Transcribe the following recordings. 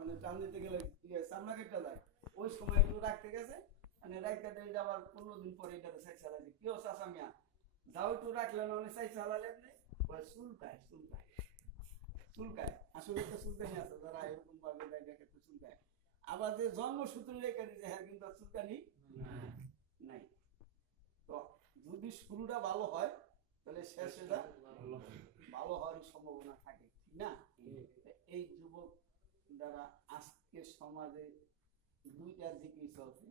মানে টান দিতে গেলে চামড়া কেটে যায়, ওই সময় একটু রাখতে গেছে, মানে রাখতে দিয়ে আবার 15 দিন পরে এটাতে সাইজ চালাইছে, কি হচ্ছে আসামিয়া যাও একটু রাখলেন অনেক সাইজ চালালেন চুলকায় চুলকায় চুলকায়, আসলে তো চুলকানি আছে যারা এরকম ভাবে জায়গা ক্ষেত্রে চুলকায়। আবার যে জন্মসূত্রে রেখে দিয়েছে হ্যাঁ কিন্তু আর চুলকানি নাই। তো যদি শুরুটা ভালো হয় তাহলে শেষটা ভালো হওয়ার সম্ভাবনা থাকে, ঠিক না? এই যুবক দ্বারা আজকের সমাজে দুইটা দিকই চলছে,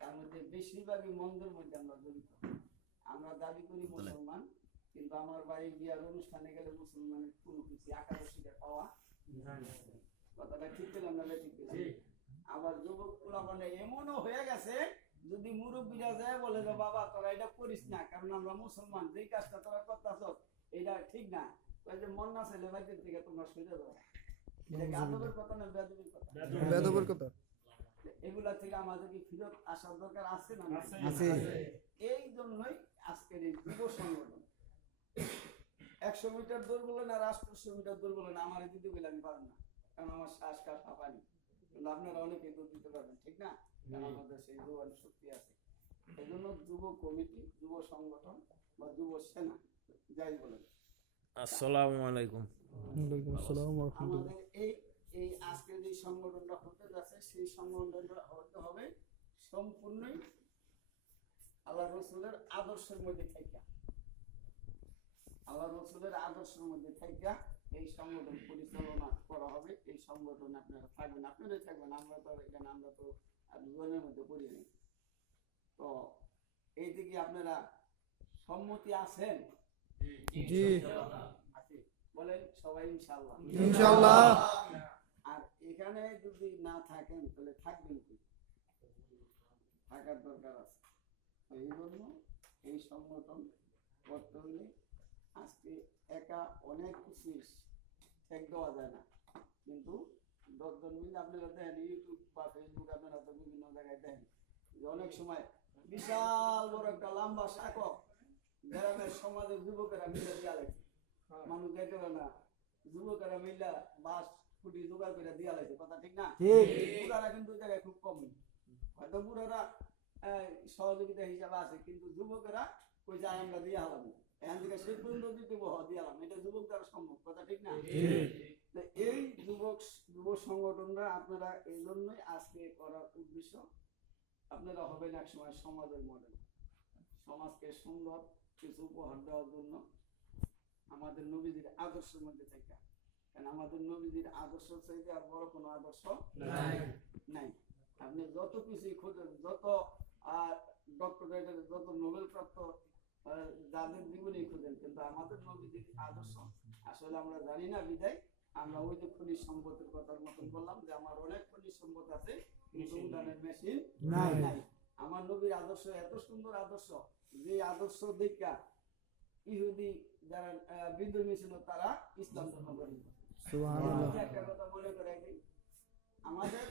তার মধ্যে বেশিরভাগই মন্দের মধ্যে আমরা জড়িত। আমরা দাবি করি মুসলমান, কিন্তু আমার বাড়ি বিয়ার অনুষ্ঠানে গেলে মুসলমানের কোনো কিছু একাদশীটা পাওয়া কথাটা ঠিক পেলাম না, ঠিক পেলাম। আবার যুবক মানে এমনও হয়ে গেছে, যদি মুরব্বীরা যায় বলে যে বাবা তোরা এটা করিস না, কারণ আমরা মুসলমান, যেই কাজটা তোরা করতেছ এটা ঠিক না, যে মন না ছেলে ভাইদের থেকে তোমরা সরে যাও, এটা আদবের কথা না বেয়াদবির কথা? বেয়াদবের কথা। এগুলা থেকে আমাদেরকে ফিরত আসার দরকার আছে না? আছে। এই জন্যই আজকের এই যুব সংগঠন 100 মিটার দৌড় বলেন আর 800 মিটার দৌড় বলেন আমার দিতে গেলে আমি পারবো না, কারণ আমার শ্বাস কাঠ হাঁপানি, কিন্তু আপনারা অনেকে দৌড় দিতে পারবেন, ঠিক না? কারণ আমাদের সেই যুবন শক্তি আছে। এই জন্য যুব কমিটি, যুব সংগঠন বা যুব সেনা যাই বলেন। আসসালামু আলাইকুম। ওয়ালাইকুম আসসালাম ওয়া রাহমাতুল্লাহ। আমাদের এই আজকে যে সংগঠনটা হতে যাচ্ছে সেই সংগঠনটা হতে হবে সম্পূর্ণই আল্লাহ রসুলের আদর্শের মধ্যে থেকে, আল্লাহ রসুলের আদর্শের মধ্যে থেকে এই সংগঠন পরিচালনা করা হবে। এই সংগঠন আপনারা থাকবেন, আপনারাই থাকবেন, আমরা তো এখানে আমরা তো জীবনের মধ্যে পড়ি নেই। তো এই দিকে আপনারা সম্মতি আছেন? জি আছে বলেন সবাই ইনশাআল্লাহ। ইনশাআল্লাহ। আর এখানে যদি না থাকেন তাহলে থাকবেন কি? থাকার দরকার আছে। এই জন্য এই সংগঠন করতে হলে আজকে একা অনেক কিছু ঠেক দেওয়া যায় না, কিন্তু 10 জন মিলে আপনারা দেখেন ইউটিউব বা ফেসবুক আপনারা তো বিভিন্ন জায়গায় দেখেন যে অনেক সময় বিশাল বড় একটা লম্বা শাকক গ্রামের সমাজের যুবকেরা মিলে দিয়া লাগছে, মানুষ দেখতে পারে না, যুবকেরা মিলে বাস ফুটি জোগাড় করে দিয়া লাগছে, কথা ঠিক না? বুড়ারা কিন্তু ওই জায়গায় খুব কম, হয়তো বুড়ারা সহযোগিতা হিসাবে আছে, কিন্তু যুবকেরা ওই যায় আমরা দিয়ে হলাম এখান থেকে সেই পর্যন্ত দিতে দিয়ালাম, এটা যুবক দ্বারা সম্ভব, কথা ঠিক না? এই যুব সংগঠনরা আপনারা এই জন্যই আজকে করার উদ্দেশ্য, আপনারা হবেন এক সময় সমাজের মডেল, সমাজকে সুন্দর কিছু উপহার দেওয়ার জন্য আমাদের নবীদের আদর্শের মধ্যে থেকে, কারণ আমাদের নবীদের আদর্শ চাইতে আর বড় কোনো আদর্শ নাই। আপনি যত কিছুই খোঁজেন, যত ডক্টরেটের, যত নোবেল প্রাপ্ত যাদের জীবনী খুঁজেন, কিন্তু আমাদের নবীদের আদর্শ আসলে আমরা জানি না, বিদায় আমরা ওই যে খনিজ সম্পদের কথার মতন বললাম যে আমার অনেক খনিজ সম্পদ আছে কিন্তু উন্নয়নের মেশিন নাই। আমার নবীর আদর্শ এত সুন্দর আদর্শ, যে আদর্শ দেখা ইহুদি যারা বিদ্রোহী ছিল তারা ইসলাম গ্রহণ করে। সুবহানাল্লাহ। একটা কথা মনে করে আমাদের